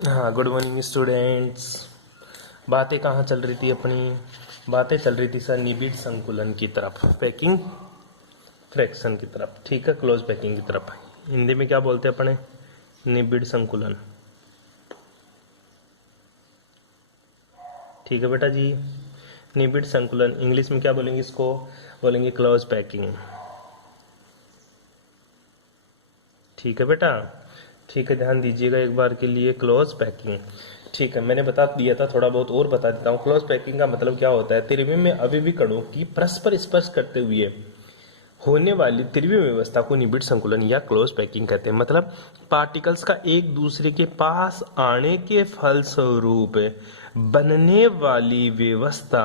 हाँ, good morning students. बातें कहाँ चल रही थी अपनी? बातें चल रही थी सर निबिड़ संकुलन की तरफ, पैकिंग फ्रैक्शन की तरफ। ठीक है, क्लोज पैकिंग की तरफ। हिंदी में क्या बोलते हैं अपने? निबिड़ संकुलन। ठीक है बेटा जी, निबिड़ संकुलन। इंग्लिश में क्या बोलेंगे इसको? बोलेंगे क्लोज पैकिंग। ठीक है बेटा, ठीक है, ध्यान दीजिएगा एक बार के लिए, क्लोज पैकिंग। ठीक है, मैंने बता दिया था, थोड़ा बहुत और बता देता हूँ। क्लोज पैकिंग का मतलब क्या होता है? त्रिविम में अभी कणों की परस्पर स्पर्श करते हुए होने वाली त्रिविम व्यवस्था को निबिड़ संकुलन या क्लोज पैकिंग कहते हैं। मतलब पार्टिकल्स का एक दूसरे के पास आने के फलस्वरूप बनने वाली व्यवस्था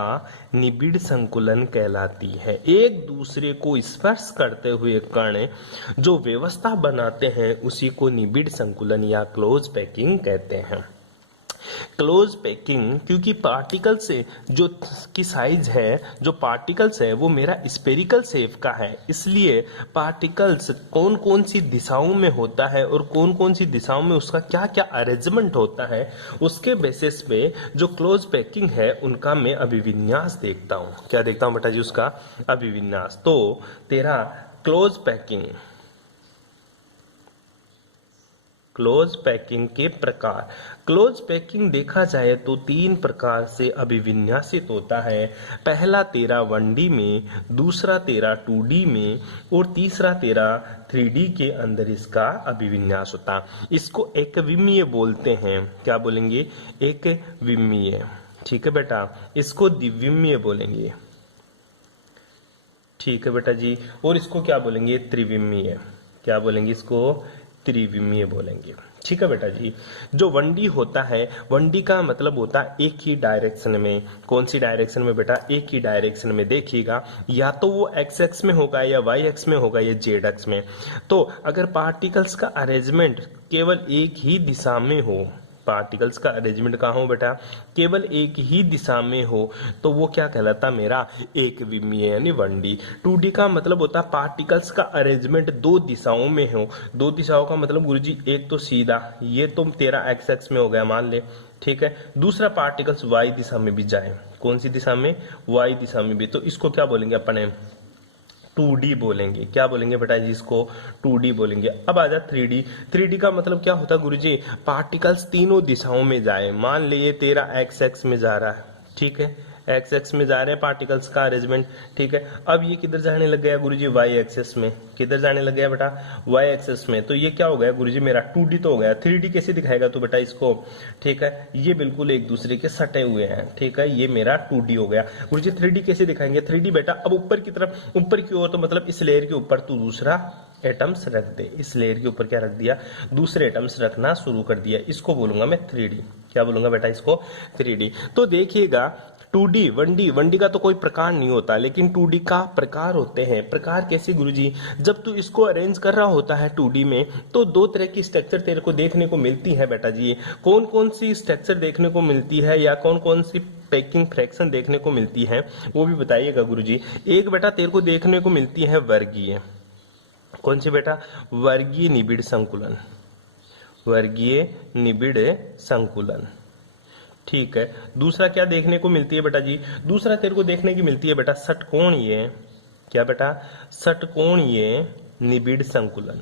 निबिड़ संकुलन कहलाती है। एक दूसरे को स्पर्श करते हुए कण जो व्यवस्था बनाते हैं उसी को निबिड़ संकुलन या क्लोज पैकिंग कहते हैं। क्लोज पैकिंग, क्योंकि पार्टिकल से जो की साइज है, जो पार्टिकल्स है वो मेरा स्पेरिकल शेप का है, इसलिए पार्टिकल्स कौन कौन सी दिशाओं में होता है और कौन कौन सी दिशाओं में उसका क्या क्या अरेंजमेंट होता है, उसके बेसिस पे जो क्लोज पैकिंग है उनका मैं अभिविन्यास देखता हूँ। क्या देखता हूँ बेटा जी? उसका अभिविन्यास। तो तेरा क्लोज पैकिंग, क्लोज पैकिंग के प्रकार। क्लोज पैकिंग देखा जाए तो तीन प्रकार से अभिविन्यासित होता है। पहला तेरा 1D में, दूसरा तेरा 2D में और तीसरा तेरा 3D के अंदर इसका अभिविन्यास होता है। इसको एकविमीय बोलते हैं। क्या बोलेंगे? एकविमीय। ठीक है बेटा, इसको द्विविमीय बोलेंगे। ठीक है बेटा जी, और इसको क्या बोलेंगे? त्रिविमीय। क्या बोलेंगे इसको? त्रिविमीय बोलेंगे। ठीक है बेटा जी। जो 1D होता है, 1D का मतलब होता है एक ही डायरेक्शन में। कौन सी डायरेक्शन में बेटा? एक ही डायरेक्शन में। देखिएगा, या तो वो एक्स एक्स में होगा या वाई एक्स में होगा या जेड एक्स में। तो अगर पार्टिकल्स का अरेंजमेंट केवल एक ही दिशा में हो, पार्टिकल्स का अरेंजमेंट कहाँ हो बेटा? केवल एक ही दिशा में हो, तो वो क्या कहलाता? मेरा एक विमीय यानी 1D। 2D का मतलब होता है पार्टिकल्स का अरेंजमेंट दो दिशाओं में हो। दो दिशाओं का मतलब गुरुजी, एक तो सीधा, ये तो तेरा एक्स एक्स में हो गया मान ले, ठीक है। दूसरा पार्टिकल्स वाई दिशा में भी जाए। कौन सी दिशा में? वाई दिशा में भी। तो इसको क्या बोलेंगे अपने? 2D बोलेंगे। क्या बोलेंगे बेटा जी? इसको 2D बोलेंगे। अब आ जा 3D। 3D का मतलब क्या होता है गुरुजी? पार्टिकल्स तीनों दिशाओं में जाए। मान ले ये तेरा एक्स एक्स में जा रहा है, ठीक है, एक्स एक्स में जा रहे हैं पार्टिकल्स का अरेंजमेंट, ठीक है। अब ये किधर जाने लग गया गुरुजी? वाई एक्सेस में। किधर जाने लग गया बेटा? वाई एक्सेस में। तो ये क्या हो गया गुरुजी? मेरा 2D तो हो गया। 3D कैसे दिखाएगा तू बेटा इसको? ठीक है, ये बिल्कुल एक दूसरे के सटे हुए हैं, ठीक है, ये मेरा 2D हो गया। गुरुजी 3D कैसे दिखाएंगे? 3D बेटा अब ऊपर की तरफ, ऊपर की ओर, तो मतलब इस लेयर के ऊपर तू दूसरा एटम्स रख दे। इस लेयर के ऊपर क्या रख दिया? दूसरे एटम्स रखना शुरू कर दिया। इसको बोलूंगा मैं 3D। क्या बोलूंगा बेटा? इसको 3D। तो देखिएगा 2D 1D, 1D का तो कोई प्रकार नहीं होता, लेकिन 2D का प्रकार होते हैं। प्रकार कैसे गुरुजी? जब तू इसको अरेंज कर रहा होता है 2D में, तो दो तरह की स्ट्रक्चर तेरे को देखने को मिलती है बेटा जी। कौन कौन सी स्ट्रक्चर देखने को मिलती है या कौन कौन सी पैकिंग फ्रैक्शन देखने को मिलती है, वो भी बताइएगा गुरुजी। एक बेटा तेरे को देखने को मिलती है वर्गीय। कौन सी बेटा? वर्गीय निबिड़ संकुलन। वर्गीय निबिड़ संकुलन, ठीक है। दूसरा क्या देखने को मिलती है बेटा जी? दूसरा तेरे को देखने की मिलती है बेटा षटकोणीय। क्या बेटा? षटकोणीय निबिड़ संकुलन,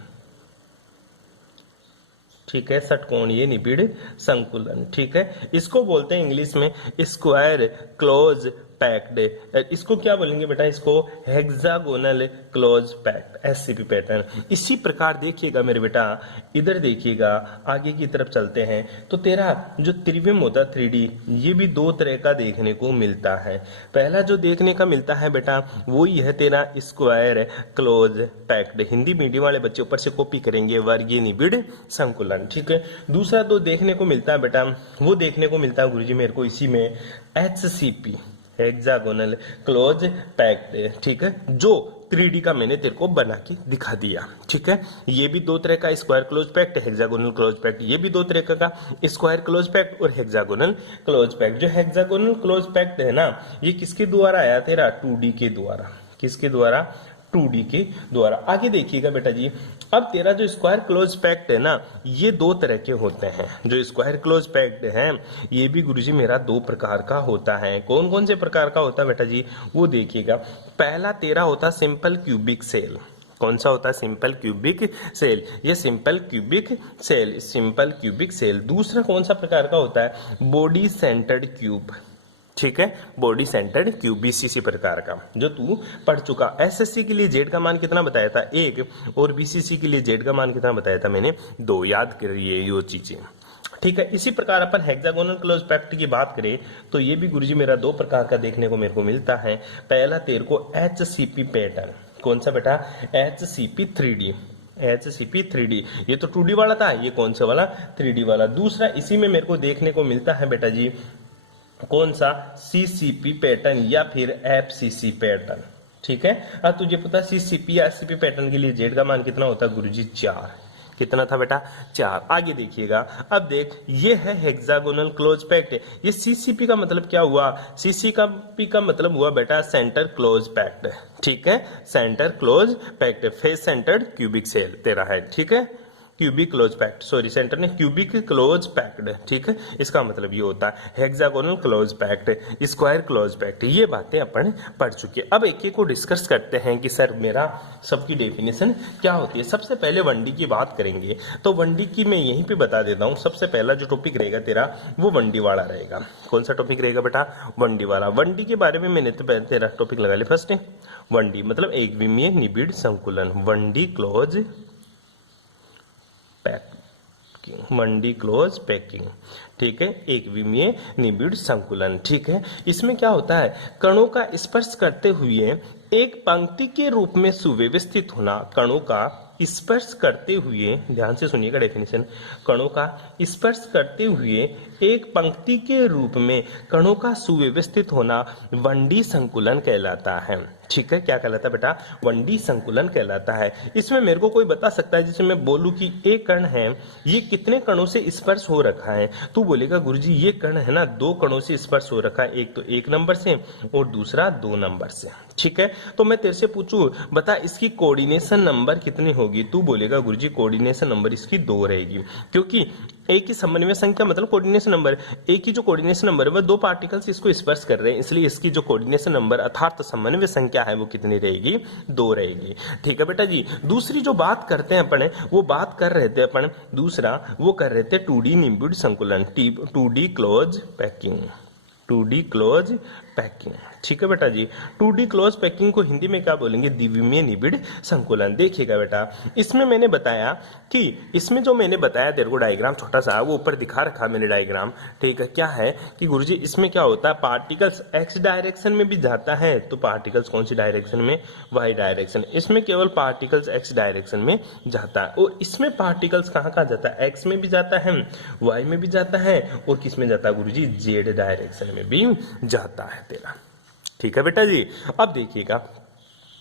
ठीक है, षटकोणीय निबिड़ संकुलन, ठीक है। इसको बोलते हैं इंग्लिश में स्क्वायर क्लोज पैक्ड। इसको क्या बोलेंगे बेटा? इसको hexagonal close packed, SCP pattern. इसी प्रकार देखिएगा मेरे बेटा, इधर देखिएगा, आगे की तरफ चलते हैं तो तेरा जो त्रिविम होता है 3D, ये भी दो तरह का देखने को मिलता है। पहला जो देखने का मिलता है बेटा वो ही है तेरा square close packed. Hindi medium वाले बच्चे ऊपर से कॉपी करेंगे, वर्गीय निबिड़ संकुलन, ठीक है। दूसरा तो देखने को मिलता है बेटा, वो देखने को मिलता है गुरुजी मेरे को इसी में HCP, हेक्सागोनल क्लोज पैक्ड, ठीक है, जो 3D का मैंने तेरे को बना के दिखा दिया, ठीक है। ये भी दो तरह का square close packed, hexagonal close packed. ये भी दो तरह का स्क्वायर क्लोज पैक्ट और हेक्सागोनल क्लोज पैक्ट। जो हेक्सागोनल क्लोज पैक्ट है ना, ये किसके द्वारा आया? तेरा 2D के द्वारा। किसके द्वारा? 2D के द्वारा। आगे देखिएगा बेटा जी, अब तेरा जो स्क्वायर क्लोज पैक्ट है ना, ये दो तरह के होते हैं। जो स्क्वायर क्लोज पैक्ट है ये भी गुरुजी मेरा दो प्रकार का होता है। कौन कौन से प्रकार का होता है बेटा जी, वो देखिएगा। पहला तेरा होता है सिंपल क्यूबिक सेल। कौन सा होता है? Simple cubic cell. ये simple cubic cell, simple cubic cell. दूसरा कौन सा प्रकार का होता है? Body centred cube. ठीक है, बॉडी सेंटर्ड क्यूब, बीसीसी प्रकार का, जो तू पढ़ चुका। एसएससी के लिए जेड का मान कितना बताया था? 1, और बीसीसी के लिए जेड का मान कितना बताया था मैंने? 2। याद करिए ये चीजें। ठीक है, इसी प्रकार अपन हेक्सागोनल क्लोज पैक्ट की बात करें तो ये भी गुरुजी मेरा दो प्रकार का देखने को मेरे को मिलता है। पहला तेरे को HCP पैटर्न। कौन सा बेटा? HCP 3D। HCP 3D, ये तो 2D वाला था, ये कौन सा वाला? 3D वाला। दूसरा इसी में मेरे को देखने को मिलता है बेटा जी, कौन सा? CCP पैटर्न या फिर FCC पैटर्न। ठीक है, अब तुझे पता CCP या SCP पैटर्न के लिए जेड का मान कितना होता है गुरुजी? 4। कितना था बेटा? 4। आगे देखिएगा, अब देख ये है हेक्सागोनल क्लोज पैक्ट। ये CCP का मतलब क्या हुआ? CCP का मतलब हुआ बेटा सेंटर क्लोज पैक्ट। ठीक है, centre close packed, face centred cubic cell तेरा है। ठीक है, cubic close packed, sorry centre ने क्यूबिक क्लोज पैक्ड। ठीक है, इसका मतलब ये होता है hexagonal close packed, square close packed. ये बातें अपन पढ़ चुके हैं। अब एक एक को डिस्कस करते हैं कि सर मेरा सबकी डेफिनेशन क्या होती है। सबसे पहले 1D की बात करेंगे तो 1D की मैं यहीं पे बता देता हूँ। सबसे पहला जो टॉपिक रहेगा तेरा वो 1D वाला रहेगा। कौन सा टॉपिक रहेगा बेटा? 1D वाला। 1D के बारे में मैंने तो तेरा टॉपिक लगा लिया फर्स्ट। 1D मतलब एक विमीय निबिड़ संकुलन, 1D close packing, 1D close packing. ठीक है, एक विमीय निबिड़ संकुलन। ठीक है, इसमें क्या होता है? कणों का स्पर्श करते हुए एक पंक्ति के रूप में सुव्यवस्थित होना। कणों का स्पर्श करते हुए, ध्यान से सुनिएगा डेफिनेशन, कणों का स्पर्श करते हुए एक पंक्ति के रूप में कणों का सुव्यवस्थित होना 1D संकुलन कहलाता है। ठीक है, क्या कहलाता है बेटा? 1D संकुलन कहलाता है। इसमें मेरे को कोई बता सकता है, जैसे मैं बोलूं कि एक कण है, ये कितने कणों से स्पर्श हो रखा है? तू बोलेगा गुरुजी ये कण है ना 2 कणों से स्पर्श हो रखा है, एक तो 1 नंबर से और दूसरा 2 नंबर से। ठीक है, तो मैं तेरे से पूछूं बता इसकी कोऑर्डिनेशन नंबर कितनी होगी? तू बोलेगा गुरुजी कोऑर्डिनेशन नंबर इसकी 2 रहेगी, क्योंकि एक ही समन्वय संख्या मतलब कोऑर्डिनेशन नंबर, एक ही जो कोऑर्डिनेशन नंबर है वह 2 पार्टिकल्स इसको स्पर्श कर रहे हैं, इसलिए इसकी जो कोऑर्डिनेशन नंबर अर्थात समन्वय संख्या है वो कितनी रहेगी? 2 रहेगी। ठीक है बेटा जी, दूसरी जो बात करते हैं अपन, वो बात कर रहे थे अपन, दूसरा वो कर रहे थे 2D निबिड़ संकुलन, 2D close packing, 2D close packing. ठीक है बेटा जी, 2D क्लोज पैकिंग को हिंदी में क्या बोलेंगे? द्विविमीय निबिड़ संकुलन। देखिएगा बेटा, इसमें मैंने बताया कि इसमें जो मैंने बताया तेरे को डायग्राम छोटा सा, वो ऊपर दिखा रखा मैंने डायग्राम। ठीक है, क्या है कि गुरुजी इसमें क्या होता है? पार्टिकल्स एक्स डायरेक्शन में भी जाता है, तो पार्टिकल्स कौन सी डायरेक्शन में? Y direction. इसमें केवल पार्टिकल्स एक्स डायरेक्शन में जाता है, और इसमें पार्टिकल्स कहाँ कहाँ जाता है? एक्स में भी जाता है, वाई में भी जाता है, और किस में जाता है गुरुजी? जेड डायरेक्शन में भी जाता है तेरा। ठीक है बेटा जी, अब देखिएगा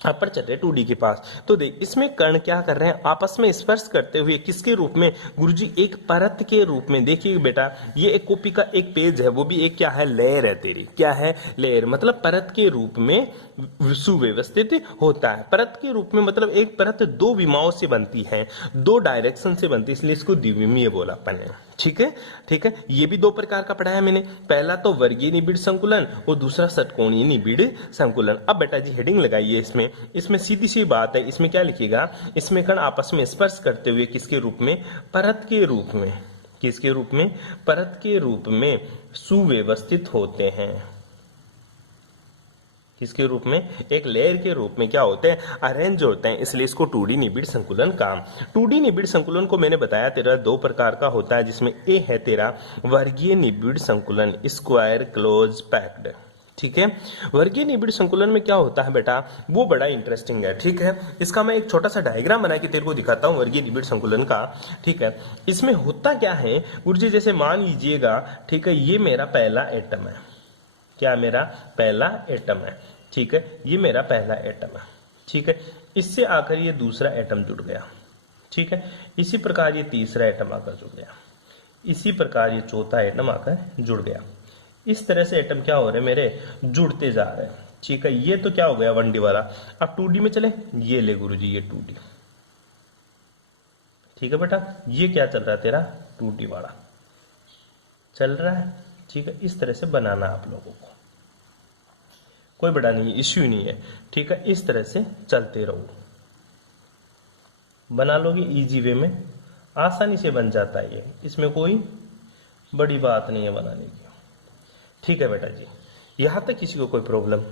अपन चल रहे 2D के पास, तो देख इसमें कण क्या कर रहे हैं? आपस में स्पर्श करते हुए किसके रूप में गुरुजी? एक परत के रूप में। देखिए बेटा, ये एक कॉपी का एक पेज है, वो भी एक क्या है? लेयर है तेरी। क्या है? लेयर, मतलब परत के रूप में सुव्यवस्थित होता है। परत के रूप में मतलब एक परत 2 विमाओं से बनती है, 2 डायरेक्शन से बनती है, इसलिए इसको द्विविमीय बोला अपन ने। ठीक है, ठीक है, ये भी 2 प्रकार का पढ़ाया मैंने। पहला तो वर्गीय निबिड़ संकुलन और दूसरा षटकोणीय निबिड़ संकुलन। अब बेटा जी हेडिंग लगाइए इसमें सीधी सी बात है। इसमें क्या लिखिएगा? इसमें कण आपस में स्पर्श करते हुए किसके रूप में? परत के रूप में। किसके रूप में? परत के रूप में सुव्यवस्थित होते हैं। किसके रूप में? एक लेयर के रूप में क्या होते हैं? अरेंज होते हैं, इसलिए इसको 2D निबिड़ संकुलन का। 2D निबिड़ संकुलन को मैंने बताया तेरा 2 प्रकार का होता है, जिसमें ए है तेरा वर्गीय निबिड़ संकुलन, स्क्वायर क्लोज पैक्ड। ठीक है, वर्गीय निबिड़ संकुलन में क्या होता है बेटा? वो बड़ा इंटरेस्टिंग है। ठीक है, इसका मैं एक छोटा सा डायग्राम बना के तेरे को दिखाता हूँ वर्गीय निबिड़ संकुलन का। ठीक है, इसमें होता क्या है गुरुजी? जैसे मान लीजिएगा, ठीक है, ये मेरा पहला एटम है। क्या? मेरा पहला एटम है। ठीक है, ये मेरा पहला एटम है। ठीक है, इससे आकर ये दूसरा एटम जुड़ गया। ठीक है, इसी प्रकार ये तीसरा एटम आकर जुड़ गया, इसी प्रकार ये चौथा एटम आकर जुड़ गया। इस तरह से एटम क्या हो रहे हैं मेरे? जुड़ते जा रहे हैं। ठीक है, ये तो क्या हो गया 1D वाला। अब 2D में चले, ये ले गुरुजी ये 2D। ठीक है बेटा, ये क्या चल रहा है तेरा 2D वाला चल रहा है। ठीक है, इस तरह से बनाना आप लोगों को, कोई बड़ा नहीं, इश्यू नहीं है। ठीक है, इस तरह से चलते रहो, बना लोगे इजी वे में, आसानी से बन जाता है ये, इसमें कोई बड़ी बात नहीं है बनाने की। ठीक है बेटा जी, यहां तक किसी को कोई प्रॉब्लम?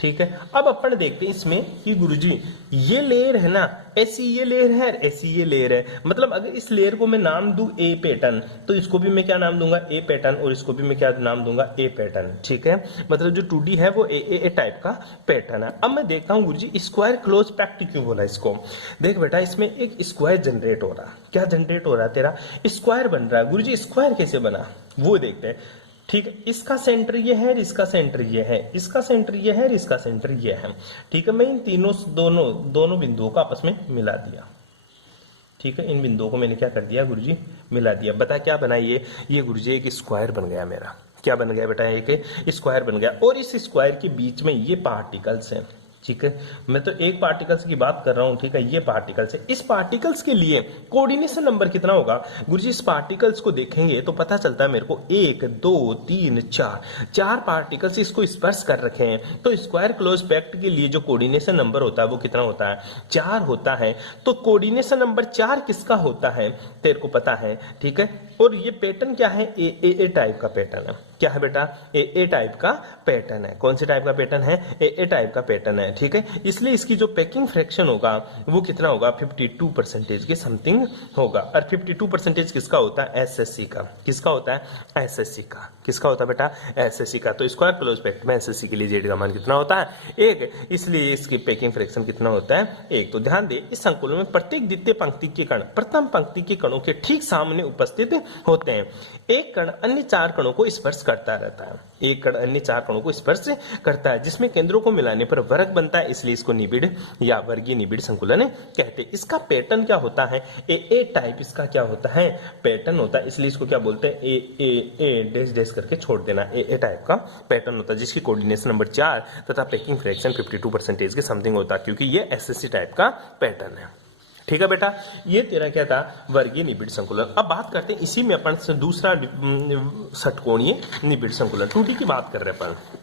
ठीक है, अब अपन देखते हैं इसमें कि गुरुजी ये लेयर है ना, ऐसी ये लेयर है, ऐसी ये लेयर है। मतलब अगर इस लेयर को मैं नाम दूं ए पैटर्न, तो इसको भी मैं क्या नाम दूंगा ए पैटर्न, और इसको भी मैं क्या नाम दूंगा ए पैटर्न। ठीक है, मतलब जो 2D है वो ए टाइप का पैटर्न है। अब मैं देखता हूं गुरुजी स्क्वायर क्लोज पैक्ट क्यों बोला इसको। देख बेटा, इसमें एक स्क्वायर जनरेट हो रहा है। क्या जनरेट हो रहा है तेरा? स्क्वायर बन रहा है। गुरुजी स्क्वायर कैसे बना वो देखते हैं। ठीक है, इसका सेंटर ये है, इसका सेंटर ये है, इसका सेंटर ये है, इसका सेंटर ये है। ठीक है, मैं इन तीनों दोनों बिंदुओं को आपस में मिला दिया। ठीक है, इन बिंदुओं को मैंने क्या कर दिया गुरुजी, मिला दिया। बता क्या बना ये गुरुजी एक स्क्वायर बन गया मेरा। क्या बन गया बेटा? एक स्क्वायर बन गया, और इस स्क्वायर के बीच में ये पार्टिकल्स हैं। ठीक है, मैं तो एक पार्टिकल्स की बात कर रहा हूं। ठीक है, ये पार्टिकल्स है। इस पार्टिकल्स के लिए कोऑर्डिनेशन नंबर कितना होगा गुरुजी? इस पार्टिकल्स को देखेंगे तो पता चलता है मेरे को 1 2 3 4 पार्टिकल्स इसको स्पर्श कर रखे हैं। तो स्क्वायर क्लोज पैक्ट के लिए जो कोऑर्डिनेशन नंबर होता है वो कितना होता है? 4 होता है। तो कोऑर्डिनेशन नंबर 4 किसका होता है तेरे को पता है। ठीक है, और ये पैटर्न क्या है? ए टाइप का पैटर्न है। क्या है बेटा? ए टाइप का पैटर्न है। कौन से टाइप का पैटर्न है? ए टाइप का पैटर्न है। ठीक है, इसलिए इसकी जो पैकिंग फ्रैक्शन होगा वो कितना होगा? 52% के समथिंग होगा। और 52% किसका होता है? एसएससी का। किसका होता है? एसएससी का। किसका होता है बेटा? एसएससी का। तो स्क्वायर क्लोज पैक्ट में एसएससी के लिए जेड का मान कितना होता है? 1। इसलिए इसकी पैकिंग फ्रैक्शन कितना होता है? 1। तो ध्यान दे, इस संकुलन में प्रत्येक द्वितीय पंक्ति के कण प्रथम पंक्ति के कणों के ठीक सामने उपस्थित होते हैं। एक कण अन्य 4 कणों को स्पर्श करता रहता है। एक कण अन्य 4 कणों को स्पर्श करता है, जिसमें केंद्रों को मिलाने पर वर्ग बनता है। इसलिए इसको निबिड़ या वर्गीय निबिड़ संकुलन कहते हैं। इसका पैटर्न क्या होता है? ए टाइप इसका क्या होता है? पैटर्न होता है। इसलिए इसको क्या बोलते हैं? ए डैश डैश करके छोड़ देना। ए टाइप का पैटर्न होता है, जिसकी कोऑर्डिनेशन नंबर 4 तथा पैकिंग फ्रैक्शन 52% के समथिंग होता है, क्योंकि ये एसएससी टाइप का पैटर्न है। ठीक है बेटा, ये तेरा क्या था? वर्गीय निबिड़ संकुलन। अब बात करते हैं इसी में अपन दूसरा षटकोणीय निबिड़ संकुलन। 2D की बात कर रहे हैं अपन।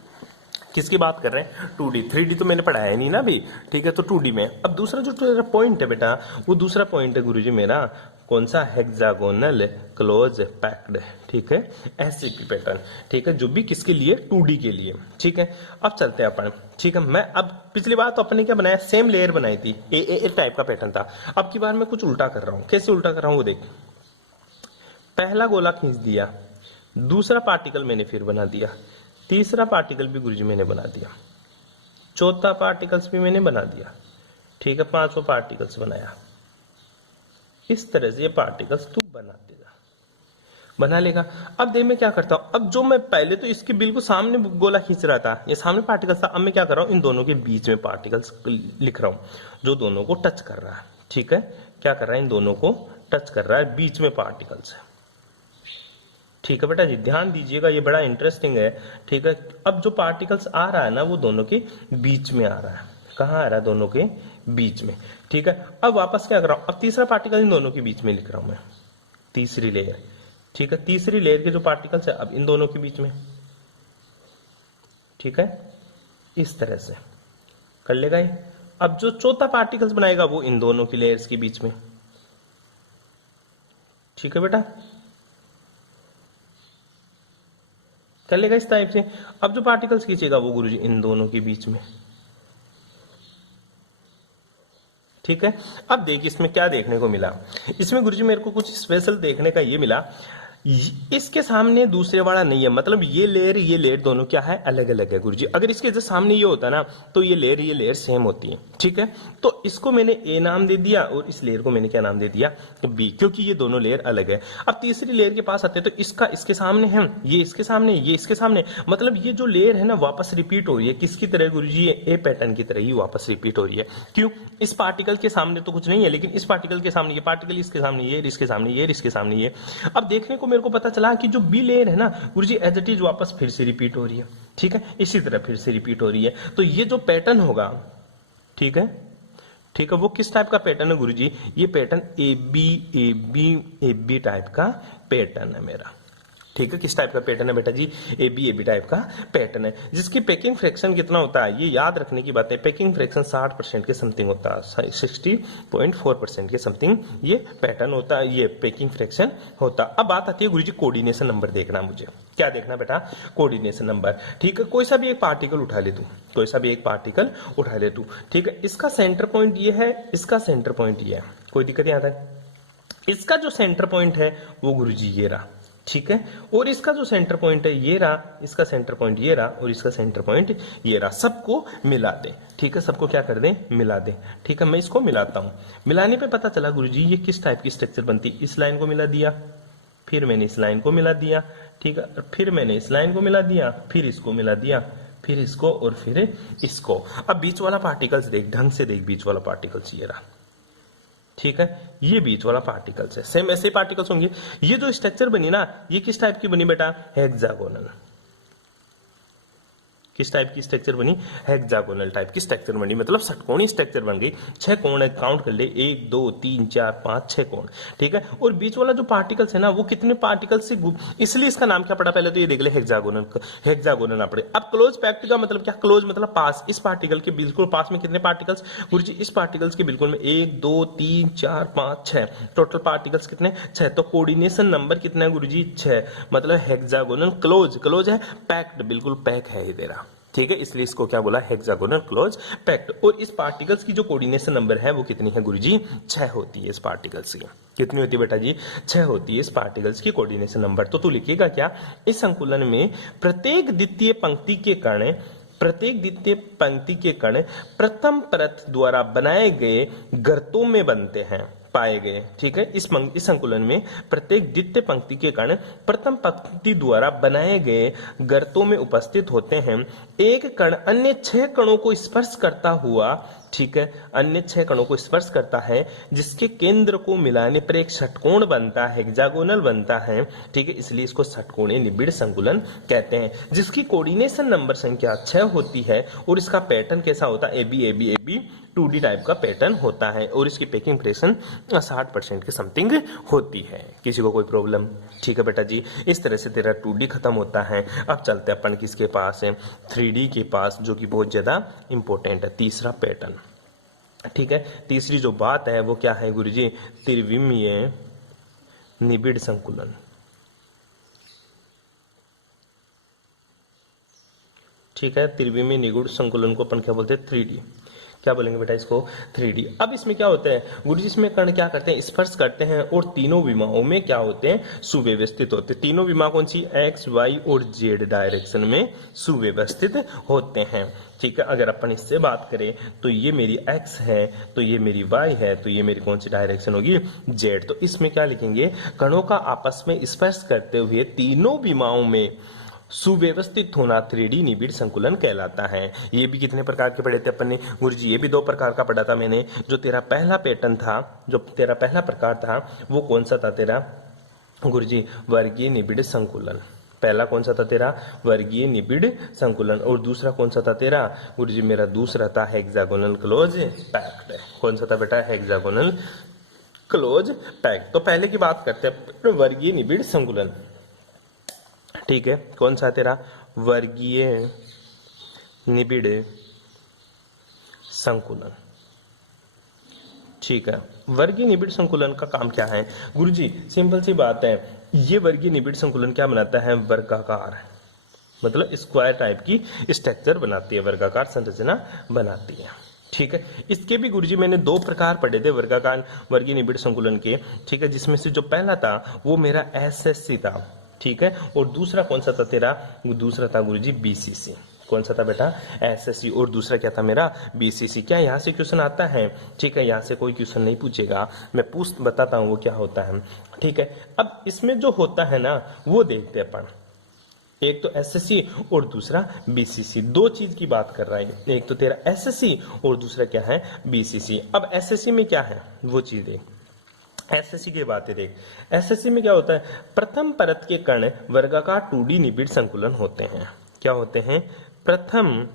किसकी बात कर रहे हैं? 2D। 3D तो मैंने पढ़ाया नहीं ना अभी। ठीक है, तो 2D में अब दूसरा जो तेरा पॉइंट है बेटा, वो दूसरा पॉइंट है गुरुजी मेरा कौन सा? Hexagonal close packed. ठीक है, एससीपी पैटर्न। ठीक है, जो भी किसके लिए? 2D के लिए। ठीक है, अब चलते हैं अपन। ठीक है, मैं अब पिछली बार तो अपने क्या बनाया? सेम लेयर बनाई थी, ए टाइप का पैटर्न था। अब की बार मैं कुछ उल्टा कर रहा हूं। कैसे उल्टा कर रहा हूं वो देख। पहला गोला खींच दिया, दूसरा पार्टिकल मैंने फिर बना दिया, तीसरा पार्टिकल भी गुरुजी मैंने बना दिया, चौथा पार्टिकल्स भी मैंने बना दिया। ठीक है, 5वां पार्टिकल्स बनाया। इस तरह से ये पार्टिकल्स तू बनाते जा, बना लेगा। अब देख मैं क्या करता हूं, अब जो मैं पहले तो इसके बिल्कुल सामने गोला खींच रहा था, ये सामने पार्टिकल्स था। अब मैं क्या कर रहा हूं? इन दोनों के बीच में पार्टिकल्स लिख रहा हूं, जो दोनों को टच कर रहा है। ठीक है, क्या कर रहा है? इन दोनों को टच कर रहा है, बीच में पार्टिकल्स है। ठीक है बेटा जी, ध्यान दीजिएगा, ये बड़ा इंटरेस्टिंग है। ठीक है, अब जो पार्टिकल्स आ रहा है ना, वो दोनों के बीच में आ रहा है। कहाँ आ रहा है? दोनों के बीच में। ठीक है, अब वापस क्या कर रहा हूं? अब तीसरा पार्टिकल इन दोनों के बीच में लिख रहा हूं मैं, तीसरी लेयर। ठीक है, तीसरी लेयर के जो पार्टिकल्स है अब इन दोनों के बीच में। ठीक है, इस तरह से कर लेगा ये। अब जो चौथा पार्टिकल्स बनाएगा वो इन दोनों की लेयर्स के बीच में। ठीक है बेटा, कर लेगा इस टाइप से। अब जो पार्टिकल्स खींचेगा वो गुरुजी इन दोनों के बीच में। ठीक है, अब देखिए इसमें क्या देखने को मिला। इसमें गुरुजी मेरे को कुछ स्पेशल देखने का ये मिला, इसके सामने दूसरे वाला नहीं है। मतलब ये लेयर दोनों क्या है? अलग अलग है गुरुजी। अगर इसके जो सामने ये होता ना, तो ये लेयर सेम होती है। ठीक है, तो इसको मैंने ए नाम दे दिया और इस लेयर को मैंने क्या नाम दे दिया? बी, क्योंकि ये दोनों लेयर अलग है। अब तीसरी लेयर के पास आते हैं, तो इसका इसके सामने है, ये इसके सामने, ये इसके सामने। मतलब ये जो लेयर है ना वापस रिपीट हो रही है। किसकी तरह गुरुजी? ये ए पैटर्न की तरह ही वापस रिपीट हो रही है। क्यों? इस पार्टिकल के सामने तो कुछ नहीं है, लेकिन इस पार्टिकल के सामने ये पार्टिकल, इसके सामने ये, इसके सामने ये, इसके सामने ये। अब देखने को मेरे को पता चला कि जो बी लेयर है ना गुरुजी एज इट इज वापस फिर से रिपीट हो रही है, ठीक है, इसी तरह फिर से रिपीट हो रही है। तो ये जो पैटर्न होगा, ठीक है, ठीक है, वो किस टाइप का पैटर्न है गुरुजी? ये पैटर्न ए बी टाइप का पैटर्न है मेरा, ठीक है। किस टाइप का पैटर्न है बेटा जी? ए बी टाइप का पैटर्न है, जिसकी पैकिंग फ्रैक्शन कितना होता है, ये याद रखने की बात है। पैकिंग फ्रैक्शन 60% के समथिंग होता है, 60.4% के समथिंग ये पैटर्न होता है, ये पैकिंग फ्रैक्शन होता है। अब बात आती है गुरुजी कोऑर्डिनेशन नंबर देखना, मुझे क्या देखना बेटा? कोऑर्डिनेशन नंबर, ठीक है। कोई सा भी एक पार्टिकल उठा ले तू, कोई सा भी एक पार्टिकल उठा ले तू, ठीक है। इसका सेंटर पॉइंट ये है, इसका सेंटर पॉइंट ये है, कोई दिक्कत यहाँ तक? इसका जो सेंटर पॉइंट है वो गुरुजी ये रहा, ठीक है, और इसका जो सेंटर पॉइंट है ये रहा, इसका सेंटर पॉइंट ये रहा, और इसका सेंटर पॉइंट ये रहा। सबको मिला दे, ठीक है, सबको क्या कर दे? मिला दे, ठीक है। मैं इसको मिलाता हूं, मिलाने पे पता चला गुरुजी ये किस टाइप की स्ट्रक्चर बनती। इस लाइन को मिला दिया, फिर मैंने इस लाइन को मिला दिया, ठीक है, फिर मैंने इस लाइन को मिला दिया, फिर इसको मिला दिया, फिर इसको, और फिर इसको। अब बीच वाला पार्टिकल्स देख, ढंग से देख, बीच वाला पार्टिकल्स ये रहा, ठीक है, ये बीच वाला पार्टिकल्स है। सेम ऐसे पार्टिकल्स होंगे। ये जो स्ट्रक्चर बनी ना, ये किस टाइप की बनी बेटा? हेक्सागोनल। किस टाइप की स्ट्रक्चर बनी? हेक्सागोनल टाइप की स्ट्रक्चर बनी, मतलब षटकोणीय स्ट्रक्चर बन गई। 6 कोण है, काउंट कर ले, 1 2 3 4 5 6 कोण, ठीक है। और बीच वाला जो पार्टिकल्स है ना, वो कितने पार्टिकल्स से, इसलिए इसका नाम क्या पड़ा? पहले तो ये देख ले, हेक्सागोनल। हेक्सागोनल ना पड़े। अब क्लोज पैक्ड का मतलब क्या? क्लोज मतलब पास। इस पार्टिकल के बिल्कुल पास में कितने पार्टिकल्स गुरुजी? इस पार्टिकल्स के बिल्कुल में 1 2 3 4 5 6, टोटल पार्टिकल्स कितने? 6। तो कोऑर्डिनेशन नंबर कितना है गुरुजी? 6। मतलब हेक्सागोनल क्लोज, क्लोज है, पैक्ड बिल्कुल पैक है ये तेरा, ठीक है, इसलिए इसको क्या बोला? Hexagonal close packed. और इस पार्टिकल्स की जो कोऑर्डिनेशन नंबर है वो कितनी है गुरुजी? 6 होती है इस पार्टिकल्स की। कितनी होती है बेटा जी? 6 होती है इस पार्टिकल्स की कोऑर्डिनेशन नंबर। तो तू लिखेगा क्या? इस संकुलन में प्रत्येक द्वितीय पंक्ति के कण, प्रत्येक द्वितीय पंक्ति के कण प्रथम परत द्वारा बनाए गए गर्तों में बनते हैं, पाए गए, ठीक है। इस संकुलन में प्रत्येक द्वितीय पंक्ति के कण प्रथम पंक्ति द्वारा बनाए गए गर्तों में उपस्थित होते हैं। एक कण अन्य 6 कणों को स्पर्श करता हुआ, ठीक है, अन्य 6 कणों को स्पर्श करता है, जिसके केंद्र को मिलाने पर एक षटकोण बनता है, हेक्सागोनल बनता है, ठीक है, इसलिए इसको षटकोणीय निबिड़ संकुलन कहते हैं, जिसकी कोऑर्डिनेशन नंबर संख्या 6 होती है। और इसका पैटर्न कैसा होता है? ए बी 2D टाइप का पैटर्न होता है, और इसकी पैकिंग फ्रैक्शन 60% के समथिंग होती है। किसी को कोई प्रॉब्लम? ठीक है बेटा जी, इस तरह से तेरा 2D खत्म होता है। अब चलते अपन किसके पास है? 3D के पास, जो कि बहुत ज्यादा इंपॉर्टेंट है, तीसरा पैटर्न, ठीक है। तीसरी जो बात है वो क्या है गुरुजी? त्रिविमीय निबिड़ संकुलन, ठीक है। त्रिविमीय निबिड़ संकुलन को अपन क्या बोलते हैं? 3D। क्या बोलेंगे बेटा इसको? 3D। अब इसमें क्या होता है गुरुजी? इसमें कण क्या करते हैं? स्पर्श करते हैं, और तीनों विमाओं में क्या होते हैं? सुव्यवस्थित होते हैं। तीनों विमा कौन सी? X, Y और Z डायरेक्शन में सुव्यवस्थित होते हैं, ठीक है। अगर अपन इससे बात करें तो ये मेरी X है, तो ये मेरी Y है, तो ये मेरी कौन सी डायरेक्शन होगी? Z। तो इसमें क्या लिखेंगे? कणों का आपस में स्पर्श करते हुए तीनों विमाओं में सुव्यवस्थित होना 3D निबिड़ संकुलन कहलाता है। ये भी कितने प्रकार के पढ़े थे अपन ने गुरुजी? ये भी 2 प्रकार का पढ़ा था मैंने। जो तेरा पहला पैटर्न था, जो तेरा पहला प्रकार था, वो कौन सा था तेरा गुरुजी? वर्गीय निबिड़ संकुलन। पहला कौन सा था तेरा? वर्गीय निबिड़ संकुलन। और दूसरा कौन सा था तेरा गुरुजी? मेरा दूसरा था हेक्सागोनल क्लोज पैक्ड। कौन सा था बेटा? Hexagonal close packed. तो पहले की बात करते हैं, वर्गीय निबिड़ संकुलन, ठीक है। कौन सा तेरा? वर्गीय निबिड़ संकुलन, ठीक है। वर्गीय निबिड़ संकुलन का काम क्या है गुरुजी? सिंपल सी बात है, ये वर्गीय निबिड़ संकुलन क्या बनाता है? वर्गाकार, मतलब स्क्वायर टाइप की स्ट्रक्चर बनाती है, वर्गाकार संरचना बनाती है, ठीक है। इसके भी गुरुजी मैंने 2 प्रकार पढ़े थे वर्गाकार वर्गीय निबिड़ संकुलन के, ठीक है। जिसमें से जो पहला था वो मेरा SSC था, ठीक है। और दूसरा कौन सा था तेरा? दूसरा था गुरुजी BCC। कौन सा था बेटा? SSC। और दूसरा क्या था मेरा? BCC। क्या यहाँ से क्वेश्चन आता है? ठीक है, यहाँ से कोई क्वेश्चन नहीं पूछेगा, मैं बताता हूँ वो क्या होता है, ठीक है। अब इसमें जो होता है ना वो देखते हैं अपन। एक तो SSC और दूसरा BCC, 2 चीज की बात कर रहा है। एक तो तेरा SSC और दूसरा क्या है? BCC। अब SSC में क्या है वो चीज देख। एसएससी की बातें देख। एसएससी में क्या होता है, प्रथम परत के कण वर्गाकार 2D निबिड़ संकुलन होते हैं। क्या होते हैं, प्रथम,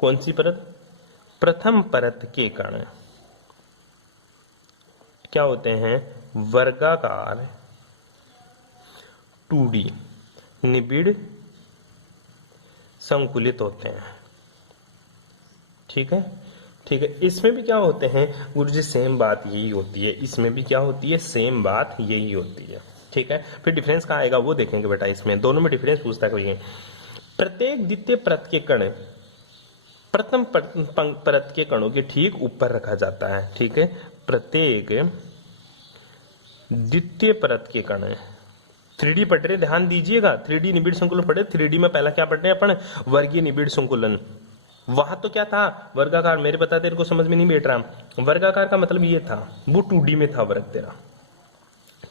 कौन सी परत, प्रथम परत के कण क्या होते हैं, वर्गाकार 2D निबिड़ संकुलित होते हैं। ठीक है, ठीक है। इसमें भी क्या होते हैं गुरुजी, सेम बात यही होती है, इसमें भी क्या होती है, सेम बात यही होती है। ठीक है, फिर डिफरेंस कहाँ आएगा वो देखेंगे बेटा। इसमें दोनों में डिफरेंस पूछता है कोई। प्रत्येक द्वितीय परत के कण प्रथम परत के कणों के ठीक ऊपर रखा जाता है। ठीक है, प्रत्येक द्वितीय परत के कण 3D पढ़ रहे, ध्यान दीजिएगा, 3D निबिड़ संकुलन पढ़े। 3D में पहला क्या पढ़ रहे हैं अपन, वर्गीय निबिड़ संकुलन। वहां तो क्या था, वर्गाकार। मेरे पता तेरे को समझ में नहीं बैठ रहा, वर्गाकार का मतलब ये था, वो 2D में था वर्ग तेरा।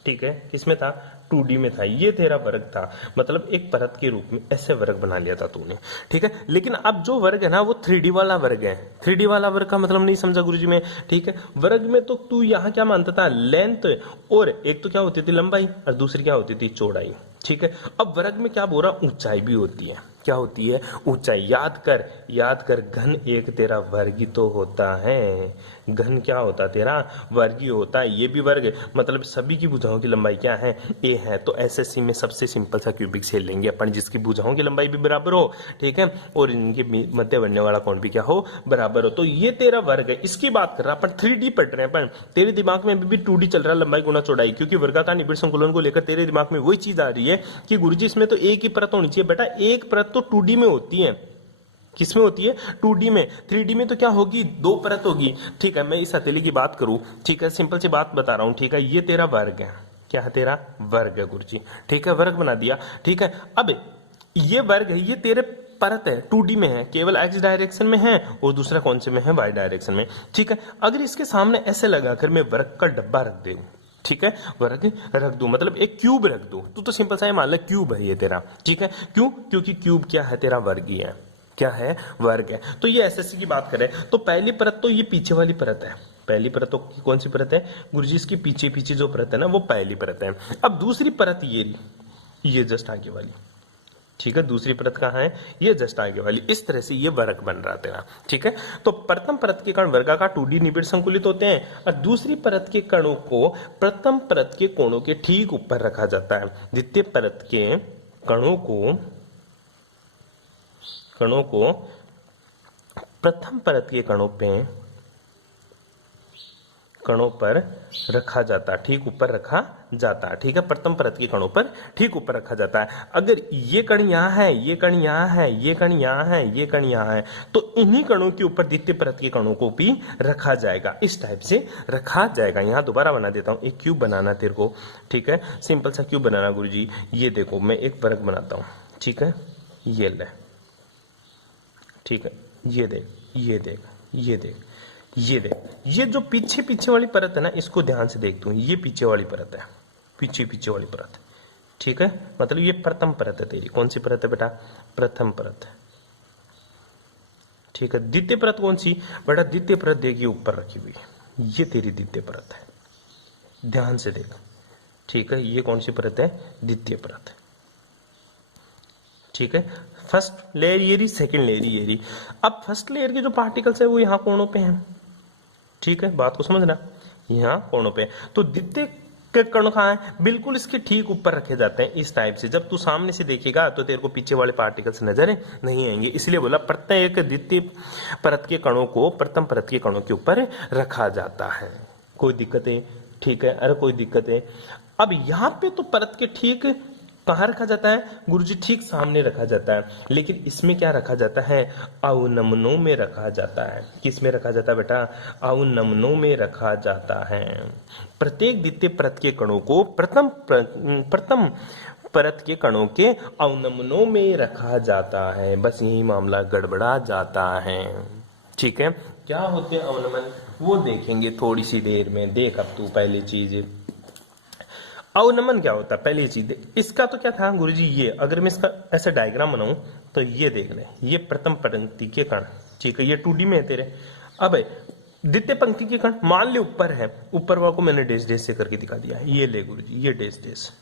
ठीक है, किसमें था, 2D में था, ये तेरा वर्ग था, मतलब एक परत के रूप में ऐसे वर्ग बना लिया था तूने। ठीक है, लेकिन अब जो वर्ग है ना वो 3D वाला वर्ग है। 3D वाला वर्ग का मतलब नहीं समझा गुरुजी में। ठीक है, वर्ग में तो तू यहाँ क्या मानता था, लेंथ, और एक तो क्या होती थी लंबाई और दूसरी क्या होती थी चौड़ाई। ठीक है, अब वर्ग में क्या बोल रहा, ऊंचाई भी होती है। क्या होती है, ऊंचाई। याद कर, घन एक तेरा वर्ग ही तो होता है। घन क्या होता तेरा, वर्ग ही होता है। ये भी वर्ग, मतलब सभी की भुजाओं की लंबाई क्या है, ए है। तो एसएससी में सबसे सिंपल सा क्यूबिक खेल लेंगे अपन, जिसकी भुजाओं की लंबाई भी बराबर हो। ठीक है, और इनके मध्य बनने वाला कोण भी क्या हो, बराबर हो। तो ये तेरा वर्ग है, इसकी बात कर रहा अपन। 3D पढ़ रहे हैं अपन, तेरे दिमाग में भी 2D चल रहा है, लंबाई गुना चौड़ाई, क्योंकि वर्गाकार निबिड़ संकुलन को लेकर तेरे दिमाग में वही चीज आ रही है कि गुरुजी इसमें तो एक ही परत होनी चाहिए। बेटा एक परत तो 2D में होती है। किसमें होती है, 2D में। 3D में तो क्या होगी, 2 परत होगी। ठीक है, मैं इस हथेली की बात करूं, ठीक है, सिंपल सी बात बता रहा हूं। ठीक है, ये तेरा वर्ग है। क्या है, तेरा वर्ग है गुरुजी। ठीक है, वर्ग बना दिया। ठीक है, अब ये वर्ग है, ये तेरे परत है, 2D में है, केवल x डायरेक्शन में है, और दूसरा कौन से में है, y डायरेक्शन में। ठीक है, अगर इसके सामने ऐसे लगाकर मैं वर्ग का डब्बा रख दूं, ठीक है, वर्ग रख दूं, मतलब एक क्यूब रख दूं, तो सिंपल सा मान ले क्यूब है ये तेरा। ठीक है, क्यों, क्योंकि क्यूब क्या है, तेरा वर्ग ही है। क्या है, वर्ग है। तो ये एसएससी की बात करें तो पहली परत तो ये पीछे वाली परत है। पहली परत तो कौन सी परत है गुरुजी, इसकी पीछे पीछे जो परत है ना वो पहली परत है। अब दूसरी परत ये जस्ट आगे वाली। ठीक है, दूसरी परत कहाँ है, ये जस्ट आगे वाली। इस तरह से ये वर्ग बन रहा तेरा। ठीक है, तो प्रथम परत के कण वर्गाकार 2D निबिड़ संकुलित होते हैं, और दूसरी परत के कणों को प्रथम परत के कोणों के ठीक ऊपर रखा जाता है। द्वितीय परत के कणों को प्रथम परत के कणों पर रखा जाता है, ठीक ऊपर रखा जाता है। ठीक है, प्रथम परत के कणों पर ठीक ऊपर रखा जाता है। अगर ये कण यहाँ है, ये कण यहाँ है, ये कण यहाँ है, ये कण यहाँ है, तो इन्हीं कणों के ऊपर द्वितीय परत के कणों को भी रखा जाएगा। इस टाइप से रखा जाएगा। यहाँ दोबारा बना देता हूँ, एक क्यूब बनाना तेरे को। ठीक है, सिंपल सा क्यूब बनाना गुरुजी। ये देखो, मैं एक वर्ग बनाता हूँ। ठीक है, ये ले, ठीक है, ये देख, ये देख, ये देख, ये देख, ये जो पीछे पीछे वाली परत है ना, इसको ध्यान से देख तू, ये पीछे वाली परत है, पीछे पीछे वाली परत। ठीक है, मतलब ये प्रथम परत है तेरी। कौन सी परत है बेटा, प्रथम परत। ठीक है, द्वितीय परत कौन सी बेटा, द्वितीय परत देखिए ऊपर रखी हुई, ये तेरी द्वितीय परत है, ध्यान से देख। ठीक है, ये कौन सी परत है, द्वितीय परत। ठीक है, फर्स्ट लेयर ये रही, सेकंड लेयर ये रही। अब फर्स्ट लेयर के जो पार्टिकल्स है वो यहाँ कोणों पे हैं। ठीक है, बात को समझना, यहाँ कोणों पे। तो द्वितीय के कण कहाँ है, बिल्कुल इसके ठीक ऊपर रखे जाते हैं। इस टाइप से जब तू सामने से देखेगा तो तेरे को पीछे वाले पार्टिकल्स नजर नहीं आएंगे, इसलिए बोला प्रत्येक द्वितीय परत के कणों को प्रथम परत के कणों के ऊपर रखा जाता है। कोई दिक्कत है, ठीक है, अरे कोई दिक्कत है। अब यहाँ पे तो परत के ठीक कहाँ रखा जाता है गुरुजी, ठीक सामने रखा जाता है, लेकिन इसमें क्या रखा जाता है, अवनमनों में रखा जाता है। किस में रखा जाता है बेटा, अवनमनों में रखा जाता है। प्रत्येक द्वितीय परत के कणों को प्रथम परत के कणों के अवनमनों में रखा जाता है। बस यही मामला गड़बड़ा जाता है। ठीक है, क्या होते हैं अवनमन वो देखेंगे थोड़ी सी देर में। देख अब तू पहली चीज, अवनमन क्या होता है पहली चीज। इसका तो क्या था गुरुजी, ये अगर मैं इसका ऐसा डायग्राम बनाऊं तो ये देख ले, ये प्रथम पंक्ति के कण। ठीक है, ये 2D में है तेरे। अब द्वितीय पंक्ति के कण मान ले ऊपर है, ऊपर वाले को मैंने डैश डैश से करके दिखा दिया है, ये ले गुरुजी, ये डैश डैश,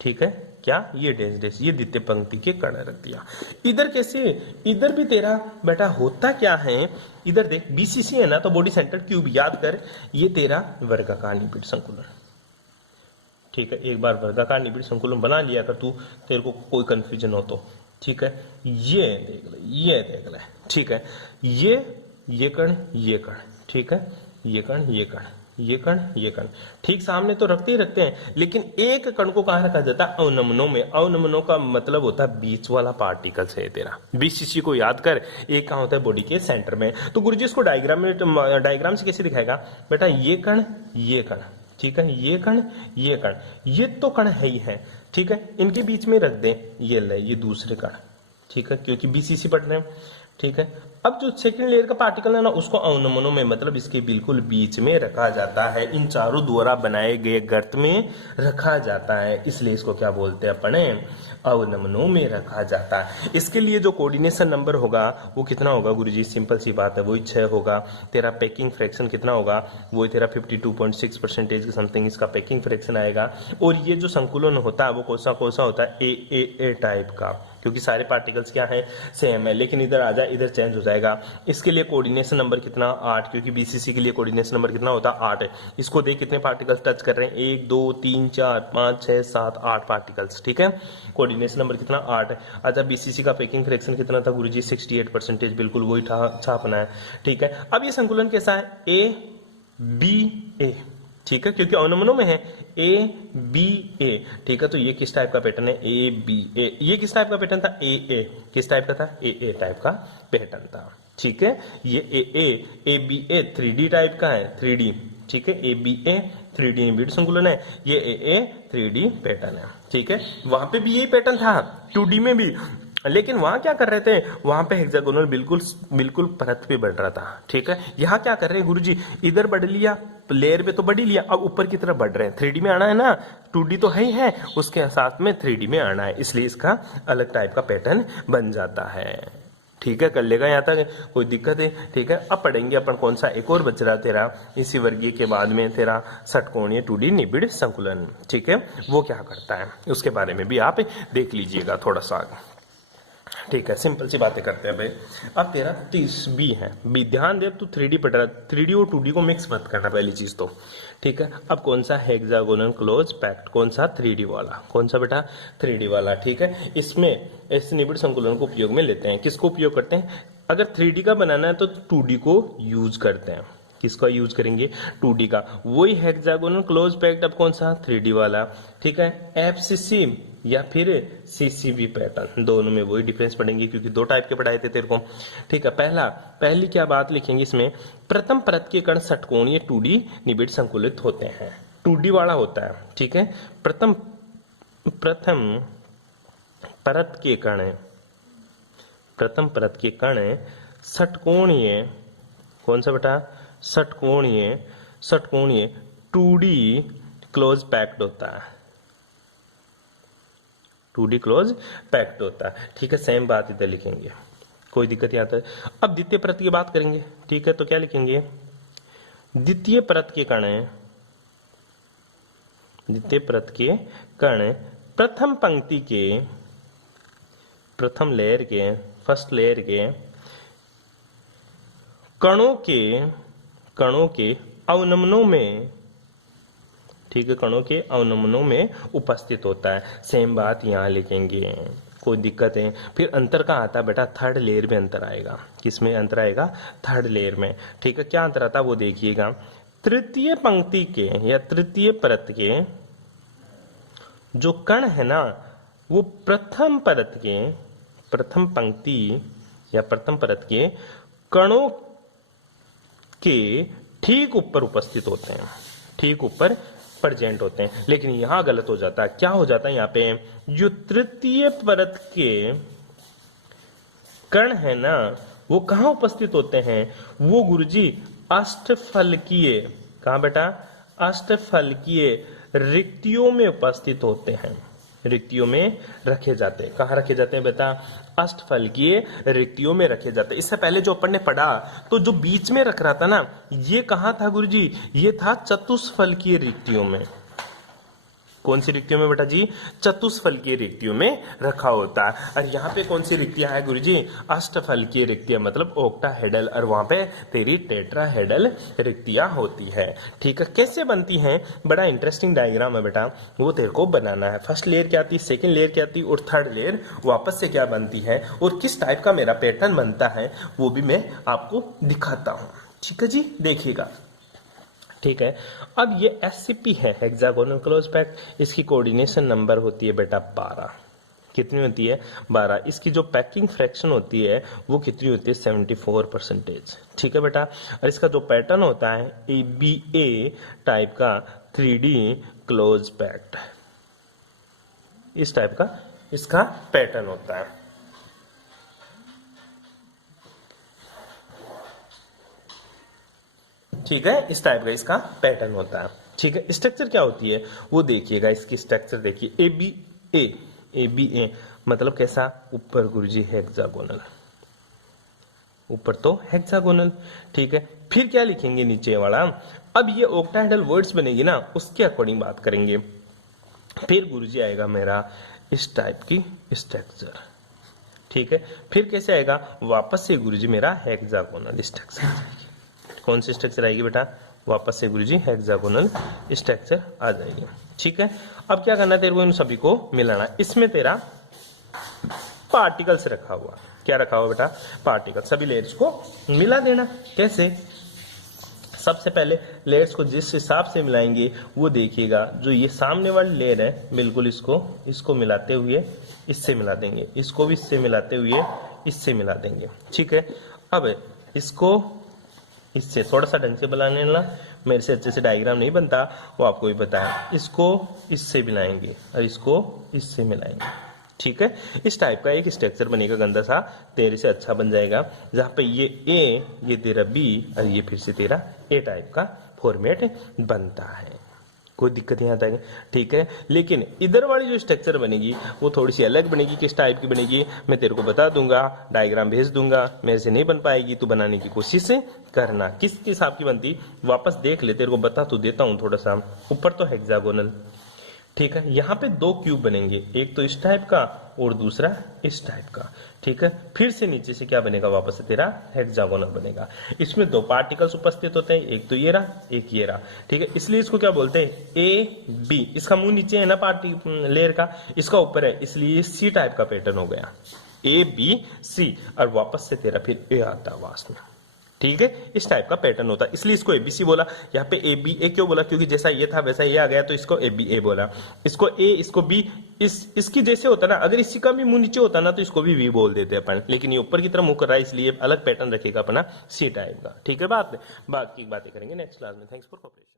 ठीक है क्या, ये डैश डैश, ये द्वितीय पंक्ति के कण रख दिया। इधर कैसे, इधर भी तेरा बेटा होता क्या है, इधर देख बीसीसी है ना, तो बॉडी सेंटर क्यूब याद कर, ये तेरा वर्गाकार निबिड़ संकुलन, ठीक है। एक बार वर्गाकार निबिड़ संकुलन बना लिया कर तू, तेरे को कोई कंफ्यूजन हो तो, ठीक है। ये देख ले, ये देख ले, ठीक है। ये कण, ये कण, ठीक है, ये कण, ये कण, ये कण, ये कण, ठीक सामने तो रखते ही रखते हैं, लेकिन एक कण को कहां रखा जाता है, अवनमनों में। अवनमनों का मतलब होता है बीच वाला पार्टिकल है तेरा, बीसीसी को याद कर, एक कहां होता है बॉडी के सेंटर में। तो गुरुजी इसको डायग्राम से कैसे दिखाएगा बेटा, ये कण, ये कण, ठीक है, ये कण, ये कण, ये तो कण है ही है, ठीक है, इनके बीच में रख दे, ये ले, ये दूसरे कण, ठीक है, क्योंकि बीसीसी पढ़ रहे हैं, ठीक है। अब जो सेकंड लेयर का पार्टिकल है ना, उसको अवनमनों में मतलब इसके बिल्कुल बीच में रखा जाता है, इन चारों द्वारा बनाए गए गर्त में रखा जाता है, इसलिए इसको क्या बोलते हैं अपने, अवनमनों में रखा जाता है। इसके लिए जो कोऑर्डिनेशन नंबर होगा वो कितना होगा गुरुजी, सिंपल सी बात है, वही 6 होगा। तेरा पैकिंग फ्रैक्शन कितना होगा, वो तेरा 52.6% के समथिंग इसका पैकिंग फ्रैक्शन आएगा। और ये जो संकुलन होता है वो कौन सा होता है, ए टाइप का, क्योंकि सारे पार्टिकल्स क्या है, सेम है। लेकिन इधर आ जाए, इधर चेंज हो जाएगा। इसके लिए कोऑर्डिनेशन नंबर कितना, 8, क्योंकि बीसीसी के लिए कोऑर्डिनेशन नंबर कितना होता है, 8 है। इसको देख कितने पार्टिकल्स टच कर रहे हैं, 1 2 3 4 5 6 7 8 पार्टिकल्स, ठीक है। कोऑर्डिनेशन नंबर कितना, 8 है। अच्छा, बीसीसी का पैकिंग फ्रैक्शन कितना था गुरुजी, 68%, बिल्कुल वही छापना है, ठीक है। अब ये संकुलन कैसा है, ए बी ए, ठीक है, क्योंकि अवनमनों में है ए बी ए, ठीक है। तो ये किस टाइप का पैटर्न है, ए बी ए। ये किस टाइप का पैटर्न था, ए किस टाइप का था, ए टाइप का पैटर्न था, ठीक है। ये A B A 3D type का है, 3D, ठीक है। ए बी ए 3D निबिड़ संकुलन है, ये ए 3D पैटर्न है, ठीक है। वहां पे भी यही पैटर्न था 2D में भी, लेकिन वहां क्या कर रहे थे, वहां पे हेक्सागोनल बिल्कुल परत पे बढ़ रहा था, ठीक है। यहाँ क्या कर रहे हैं गुरुजी, इधर बढ़ लिया, लेयर पे तो बढ़ ही लिया, अब ऊपर की तरफ बढ़ रहे हैं, 3D में आना है ना, 2D तो है ही है, उसके साथ में 3D में आना है, इसलिए इसका अलग टाइप का पैटर्न बन जाता है, ठीक है। कर लेगा यहाँ तक, कोई दिक्कत है, ठीक है। अब पढ़ेंगे अपन कौन सा, एक और बच रहा तेरा इसी वर्गीय के बाद में, तेरा षटकोणीय 2D निबिड़ संकुलन, ठीक है। वो क्या करता है उसके बारे में भी आप देख लीजिएगा थोड़ा सा, ठीक है। सिंपल सी बातें करते हैं भाई। अब तेरा 30 बी है, बी ध्यान दे, तू 3D पढ़ रहा, 3D और 2D को मिक्स मत करना पहली चीज तो, ठीक है। अब कौन सा हेक्सागोनल क्लोज पैक्ट, कौन सा 3D वाला, कौन सा बेटा 3D वाला, ठीक है। इसमें इस निबिड़ संकुलन को उपयोग में लेते हैं, किसको उपयोग करते हैं, अगर 3D का बनाना है तो 2D को यूज करते हैं, किसका यूज करेंगे, 2D का, वही हेक्सागोनल क्लोज पैक्ट। अब कौन सा 3D वाला, ठीक है। एफसीसी या फिर सीसीबी पैटर्न, दोनों में वही डिफरेंस पड़ेंगे, क्योंकि 2 टाइप के पढ़ाए थे तेरे को, ठीक है। पहली क्या बात लिखेंगे इसमें, प्रथम परत के कण षटकोणीय 2D निबिड़ संकुलित होते हैं, 2D वाला होता है, ठीक है। प्रथम परत के कण षटकोणीय, कौन सा बेटा, षटकोणीय 2D क्लोज पैक्ड होता है, 2D क्लोज पैक्ड होता है, ठीक है। सेम बात इधर लिखेंगे, कोई दिक्कत यहाँ तक। अब द्वितीय परत की बात करेंगे, ठीक है। तो क्या लिखेंगे, द्वितीय परत के कण प्रथम पंक्ति के, प्रथम लेयर के, फर्स्ट लेयर के कणों के अवनमनों में, ठीक है, कणों के अवनमनों में उपस्थित होता है। सेम बात यहाँ लिखेंगे, कोई दिक्कत है। फिर अंतर का आता है बेटा, थर्ड लेयर में अंतर आएगा, किसमें अंतर आएगा, थर्ड लेयर में, ठीक है। क्या अंतर आता है वो देखिएगा, तृतीय पंक्ति के या तृतीय परत के जो कण है ना, वो प्रथम पंक्ति या प्रथम परत के कणों के ठीक ऊपर उपस्थित होते हैं, ठीक ऊपर प्रेजेंट होते हैं। लेकिन यहां गलत हो जाता है, क्या हो जाता है यहाँ पे, जो तृतीय परत के कण है ना, वो कहां उपस्थित होते हैं, वो गुरुजी अष्टफलकीय, कहां बेटा, अष्टफलकीय रिक्तियों में उपस्थित होते हैं, रिक्तियों में रखे जाते हैं। कहाँ रखे जाते हैं बेटा? अष्टफलकीय रिक्तियों में रखे जाते हैं। इससे पहले जो अपन ने पढ़ा तो जो बीच में रख रहा था ना, ये कहाँ था गुरुजी? ये था चतुष्फलकीय रिक्तियों में। कौन सी रिक्तियों में बेटा जी? चतुष्फलकीय रिक्तियों में रखा होता है। और यहाँ पे कौन सी रिक्तियां है गुरुजी? अष्टफलकीय रिक्तियां, मतलब ऑक्टाहेड्रल, और वहां पे तेरी टेट्राहेड्रल रिक्तियां होती है। ठीक है, कैसे बनती हैं? बड़ा इंटरेस्टिंग डायग्राम है बेटा, वो तेरे को बनाना है। फर्स्ट लेयर क्या आती, सेकेंड लेयर क्या आती, और थर्ड लेयर वापस से क्या बनती है, और किस टाइप का मेरा पैटर्न बनता है वो भी मैं आपको दिखाता हूँ। ठीक है जी, देखिएगा। ठीक है, अब ये SCP है, हेक्सागोनल क्लोज पैक्ट। इसकी कोऑर्डिनेशन नंबर होती है बेटा 12। कितनी होती है? 12। इसकी जो पैकिंग फ्रैक्शन होती है वो कितनी होती है? 74%। ठीक है बेटा। और इसका जो पैटर्न होता है ABA टाइप का 3D क्लोज पैक्ट, इस टाइप का इसका पैटर्न होता है। ठीक है, इस टाइप का इसका पैटर्न होता है। ठीक है, स्ट्रक्चर क्या होती है वो देखिएगा। इसकी स्ट्रक्चर देखिए, ABA मतलब कैसा? ऊपर गुरुजी हेक्सागोनल, ऊपर तो हेक्सागोनल। ठीक है, फिर क्या लिखेंगे नीचे वाला? अब ये ऑक्टाहेड्रल वर्ड्स बनेगी ना, उसके अकॉर्डिंग बात करेंगे। फिर गुरुजी आएगा मेरा इस टाइप की स्ट्रक्चर। ठीक है, फिर कैसे आएगा? वापस से गुरुजी मेरा हेक्सागोनल स्ट्रक्चर। कौन सी स्ट्रक्चर आएगी बेटा? वापस से गुरुजी हेक्सागोनल स्ट्रक्चर आ जाएगी। ठीक है, अब क्या करना है तेरे को? इन सभी को मिलाना। इसमें तेरा पार्टिकल्स रखा हुआ, क्या रखा हुआ बेटा? पार्टिकल। सभी लेयर्स को मिला देना। कैसे? सबसे पहले लेयर्स को जिस हिसाब से मिलाएंगे वो देखिएगा। जो ये सामने वाली लेयर है, बिल्कुल इसको मिलाते हुए इससे मिला देंगे, इसको भी इससे मिलाते हुए इससे मिला देंगे। ठीक है, अब इसको इससे थोड़ा सा ढंग से बनाने ना, मेरे से अच्छे से डायग्राम नहीं बनता, वो आपको भी पता है। इसको इससे मिलाएंगे और इसको इससे मिलाएंगे। ठीक है, इस टाइप का एक स्ट्रक्चर बनेगा गंदा सा, तेरे से अच्छा बन जाएगा। जहां पे ये A, ये तेरा B और ये फिर से तेरा A टाइप का फॉर्मेट बनता है। कोई दिक्कत नहीं आता है। ठीक है, लेकिन इधर वाली जो स्ट्रक्चर बनेगी वो थोड़ी सी अलग बनेगी। किस टाइप की बनेगी मैं तेरे को बता दूंगा, डायग्राम भेज दूंगा। मेरे से नहीं बन पाएगी तो बनाने की कोशिश करना। किस हिसाब की बनती वापस देख ले, तेरे को बता तो देता हूं थोड़ा सा। ऊपर तो हेक्सागोनल। ठीक है, यहाँ पे दो क्यूब बनेंगे, एक तो इस टाइप का और दूसरा इस टाइप का। ठीक है, फिर से नीचे से क्या बनेगा? वापस से तेरा हेक्सागोनल बनेगा। इसमें दो पार्टिकल्स उपस्थित होते हैं, एक तो ये रहा, एक ये रहा। ठीक है, इसलिए इसको क्या बोलते हैं? AB। इसका मुंह नीचे है ना पार्टी लेयर का, इसका ऊपर है, इसलिए C टाइप का पैटर्न हो गया, ABC। और वापस से तेरा फिर A आता है वास में। ठीक है, इस टाइप का पैटर्न होता है, इसलिए इसको ABC बोला। यहाँ पे ABA क्यों बोला? क्योंकि जैसा ये था वैसा ये आ गया, तो इसको ABA बोला। इसको A, इसको B, इसकी जैसे होता ना, अगर इसी का भी मुंह नीचे होता ना तो इसको भी V बोल देते अपन, लेकिन ये ऊपर की तरफ मुंह कर रहा है इसलिए अलग पैटर्न रखेगा अपना C टाइप का। ठीक है, बाकी बातें करेंगे नेक्स्ट क्लास में। Thanks for corporation.